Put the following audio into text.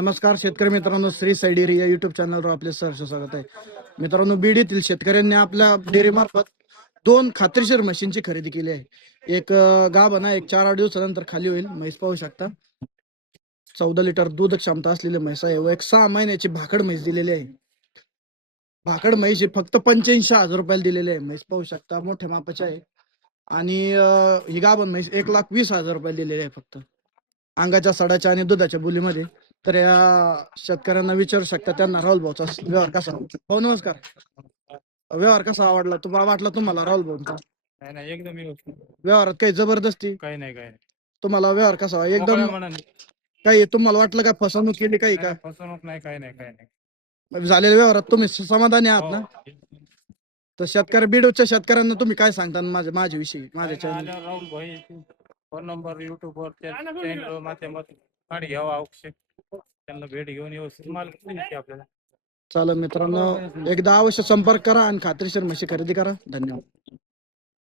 नमस्कार शेतकरी मित्रांनो, श्री साई डेअरी या युट्यूब चॅनलवर आपले सहर्ष स्वागत आहे. मित्रांनो, बीड येथील शेतकऱ्यांनी आपल्या डेअरी मार्फत 2 खात्रीशीर म्हशींची खरेदी केली आहे. एक गाभण आहे, एक 4-8 दिवसानंतर खाली होईल. म्हैस पाहू शकता, 14 लिटर दूध क्षमता असलेली म्हैस आहे व एक 6 महिन्याची भाकड म्हैस दिलेली आहे. भाकड म्हैस फक्त 85,000 रुपयाला दिलेली आहे. म्हैस पाहू शकता, मोठ्या मापाची आहे. आणि ही गाभण म्हैस 1,20,000 रुपयाला दिलेली आहे फक्त अंगाच्या सडाच्या आणि दुधाच्या बोलीमध्ये. तर या शेतकऱ्यांना विचारू शकता त्यांना राहुल भाऊचा व्यवहार कसा हो. नमस्कार. व्यवहार कसा आवडला तुम्हाला, वाटला तुम्हाला राहुल भाऊचा? नाही नाही, एकदम व्यवस्थित. व्यवहारात काही जबरदस्ती काही नाही काही नाही. तुम्हाला व्यवहार कसा एकदम मोकळ्या मनाने. काही तुम्हाला वाटलं का फसवणूक केली काही नाही, का? नाही, फसवणूक नाही, काही नाही काही नाही. झालेल्या व्यवहारात तुम्ही समाधानी आहात हो. ना? तर शेतकरी बीडच्या शेतकऱ्यांना तुम्ही काय सांगता माझ्याविषयी, माझ्या चॅनल? आल्यावर राहुल भाई फोन नंबर युट्यूब वर चॅनल माध्यमातून गाडी घ्यावा आवश्यक, त्यांना भेट घेऊन व्यवस्थित माल खरेदी आपल्याला. चला मित्रांनो, एकदा अवश्य संपर्क करा आणि खात्रीशीर म्हशी खरेदी करा. धन्यवाद.